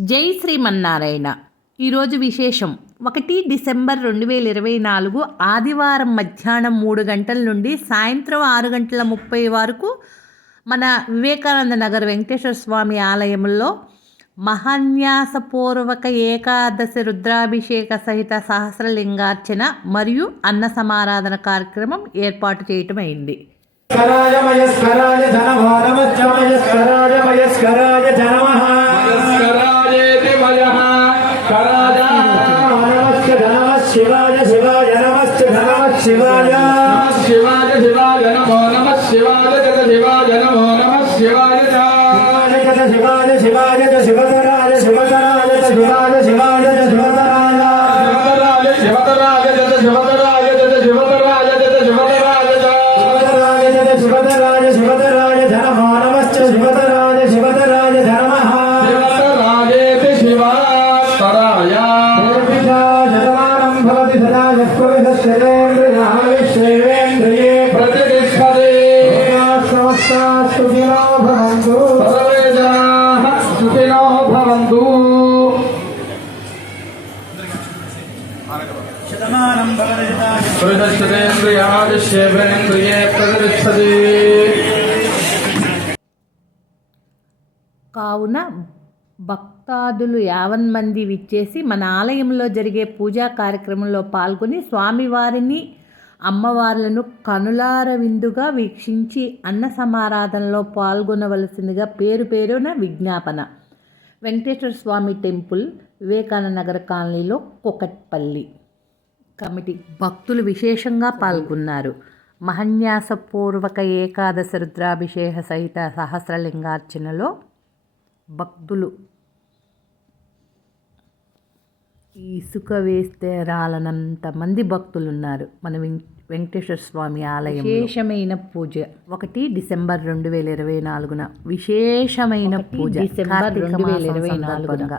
జై శ్రీమన్నారాయణ. ఈరోజు విశేషం. ఒకటి డిసెంబర్ రెండు వేల ఇరవై నాలుగు ఆదివారం మధ్యాహ్నం మూడు గంటల నుండి సాయంత్రం ఆరు గంటల ముప్పై వరకు మన వివేకానంద నగర్ వెంకటేశ్వర స్వామి ఆలయంలో మహాన్యాసపూర్వక ఏకాదశి రుద్రాభిషేక సహిత సహస్రలింగార్చన మరియు అన్న సమారాధన కార్యక్రమం ఏర్పాటు చేయటం అయింది. స్కరాయ మయస్కరాయ ధనమః శివాయ శివాయ నమశ్చ ధనమః శివాయ. శివాయ శివాయ నమో నమః శివాయ జగ శివాయ నమో నమః శివాయ చ శివాయ చ శివాయ శివాయ చ శివతరాయ శివతరాయ చ శివాయ శివాయ చ శివతరాయ. శివతరాయ చేస్తుంది. కావున భక్తాదులు యావన్ మంది విచ్చేసి మన ఆలయంలో జరిగే పూజా కార్యక్రమంలో పాల్గొని స్వామివారిని అమ్మవార్లను కనులార విందుగా వీక్షించి అన్న సమారాధనలో పాల్గొనవలసిందిగా పేరు పేరున విజ్ఞాపన. వెంకటేశ్వర స్వామి టెంపుల్ వివేకానంద నగర కాలనీలో కొకట్పల్లి. కమిటీ భక్తులు విశేషంగా పాల్గొన్నారు. మహన్యాసపూర్వక ఏకాదశ రుద్రాభిషేక సహిత సహస్రలింగార్చనలో భక్తులు ఇసుక వేస్తే రాలనంత మంది భక్తులు ఉన్నారు మన వెం- వెంకటేశ్వర స్వామి ఆలయం విశేషమైన పూజ. ఒకటి డిసెంబర్ రెండు వేల ఇరవై నాలుగున విశేషమైన పూజ. డిసెంబర్ కార్తీక 2024 మాసం సందర్భంగా.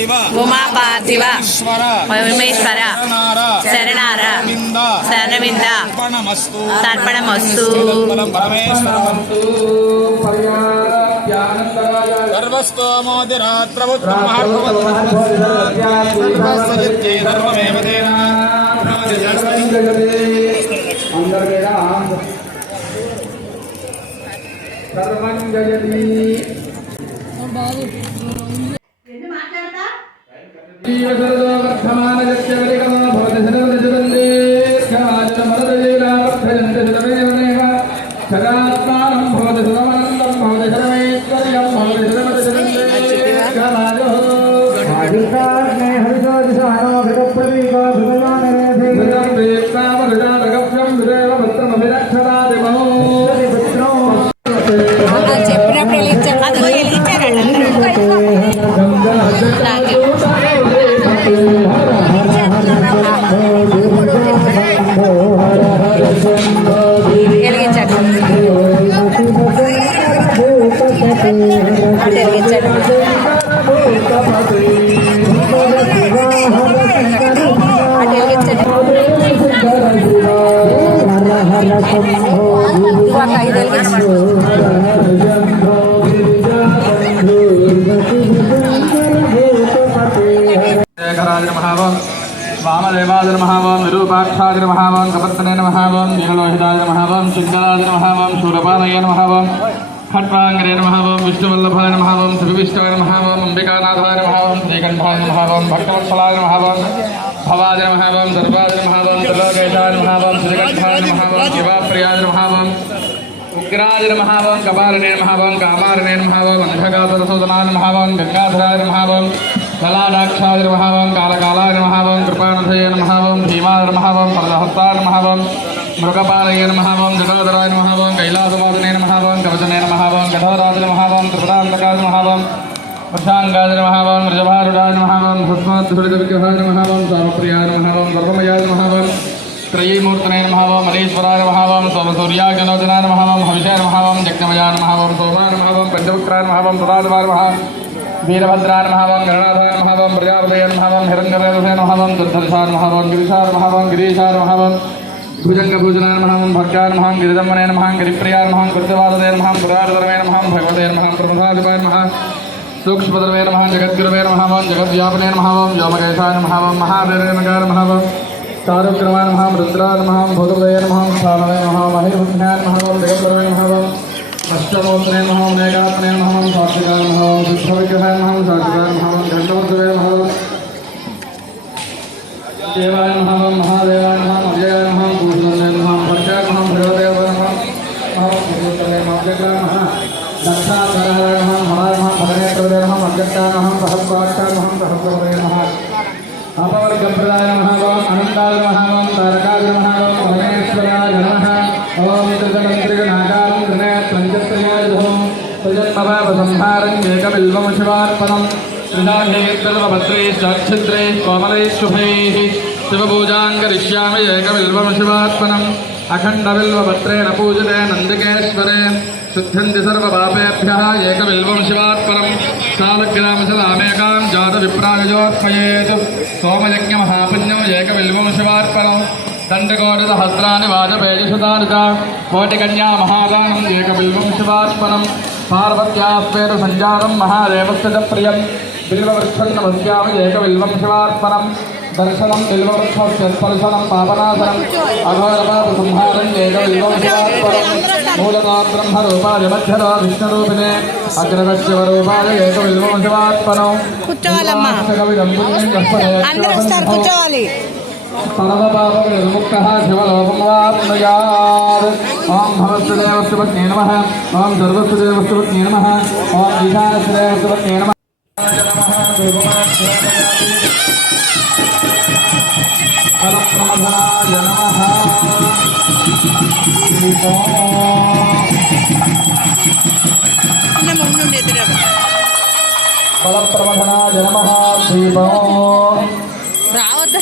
ಪಾರ್ಥಿವ ಉಮಾ ಪಾರ್ಥಿವ ಈಶ್ವರ ಪರಮೇಶ್ವರ ಶರಣಾರ ಶರಣವಿಂದ ತರ್ಪಣಮಸ್ತು ತರ್ಪಣಮಸ್ತು ಸರ್ವಸ್ತೋಮೋದಿರಾತ್ ಪ್ರಭುತ್ವ ಸರ್ವಮೇವ ದೇವ ಸರ್ವಂಜಯತಿ ధర్మమేవ తేన సర్వం జయతి చెప్పినప్పుడు ఒక ఐదు వెలిగించారు శేఖరాజ మహావం వామదేవాజ మహావం విరూపాక్షాజ మహావం కపర్తన మహావం నీలలోహితాజ మహావం శుద్ధరాజ మహావం శూరపానయ మహావం ఖట్వాంగరే మహావం విష్ణువల్లభాయ మహావం శ్రీవిష్ణువే మహావం అంబికానాథాయ మహావం శ్రీకంఠాయ మహావం భక్తవత్సలాయ మహావం भवाद नमः दर्वाद नमः वाम दर्वागैतान नमः वाम सुजगत्थान नमः वाम शिवाप्रियाद उग्राद वाम उग्राज नमः वाम कपालने नमः वाम कामारने नमः वाम अंधकासरसोदनान नमः वाम गंगाधराय नमः वाम कलाडाक्षाय नमः वाम कालकालाय नमः वाम कृपानधये नमः वाम भीमाय नमः वाम प्रजाहस्ताय नमः वाम मृगपालय नमः वाम वर्षाङ्गाय नमः वान् वृजभारुडाय नमः वान् भस्मात्सुहृदविग्रहाय नमः वान् सामप्रियाय नमः वान् सर्वमयाय नमः वान् त्रयीमूर्तने नमः वां मलेश्वराय नमः वां सोमसूर्याग्नोचनाय नमः वां हविषाय नमः वां जग्नमयाय नमः वां सोमाय नमः वां पञ्चपुत्राय नमः वां सदाशिवाय नमः वीरभद्राय नमः वां गणनाथाय नमः वां प्रजापतये नमः वां महाम नमः महाम दुर्धर्षाय महाम वां गिरिशाय नमः वां गिरीशाय नमः वां भुजङ्गभूजनाय सूक्ष्मद्रवे नमः जगद्गुरवे नमः वं जगद्व्यापने नमः वं व्योमकेशाय नमः वं महादेवे नमः नमः वं चारुक्रमाय नमः रुद्राय नमः भूतदये नमः स्थानवे नमः महिभूषणाय नमः वं जगद्गुरवे नमः वं अष्टमोत्रे नमः वं नेगात्मने नमः वं सात्विकाय नमः वं सिद्धविग्रहाय नमः वं सात्विकाय नमः वं घण्टोत्तरे नमः देवाय नमः శ్రీనివాసాయ నమ ఓం అనంతాయ నమ ఓం తారకాయ నమ ఓం పరమేశ్వరాయ నమ ఓం త్రిగణాకారం గృహే పంచత్రయాయుధం ప్రజన్మభావసంహారం ఏకమిల్వం శివార్పణం త్రిదాహేత్రవపత్రే సాక్షిత్రే కోమలై శుభైः శివపూజాం కరిష్యామి ఏకమిల్వం శివాత్మనం అఖండవిల్వపత్రేణ పూజితే నందికేశ్వరే శుద్ధింది సర్వపాపేభ్యः ఏకమిల్వం శివాత్మనం అష్టాదగ్రామశల ఆమేకాం జాత విప్రాయజోత్పయేత్ సోమయజ్ఞ మహాపుణ్యం ఏక విల్వంశవార్పణం దండకోటిత హస్రాన్ని వాజపేజశతాని చ కోటికన్యా మహాదానం ఏక బిల్వంశవార్పణం పార్వత్యాస్వేత సంజాతం మహాదేవస్య చ ప్రియం బిల్వవృక్షం నమస్యామి ఏక బిల్వంశవార్పణం దర్శనం బిల్వవృక్షస్య స్పర్శనం పాపనాశనం అఘోరపాప సంహారం ఏక బిల్వంశవార్పణం మూలదా బ్రహ్మరూపాయ మధ్యదా విష్ణురూపిణే అగ్రగశివరూపాయ ఏక విల్వంశవాత్మనం కూర్చోవాలమ్మా అందరూ వస్తారు కూర్చోవాలి సర్వపాపముక్త శివలోపమువాత్మయాత్ ఓం భవత్సుదేవస్సు పత్ని నమ. Permatana Jalamaha Sibawo Raut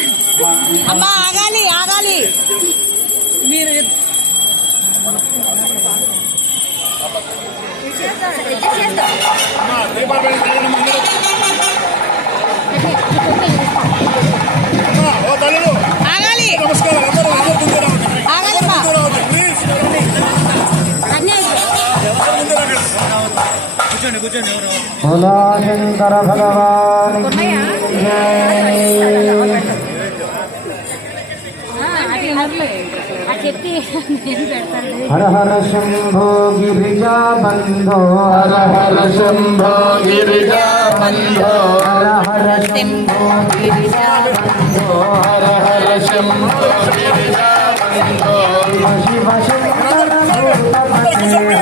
Apa agali agali Mirit ভোলাশঙ্কর ভগবান हर हर शंभो गिरिजा बंधो हर हर शंभो गिरिजा बंधो हर हर शंभो गिरिजा बंधो हर हर शंभो गिरिजा बंधो शिव शंकर भूतपते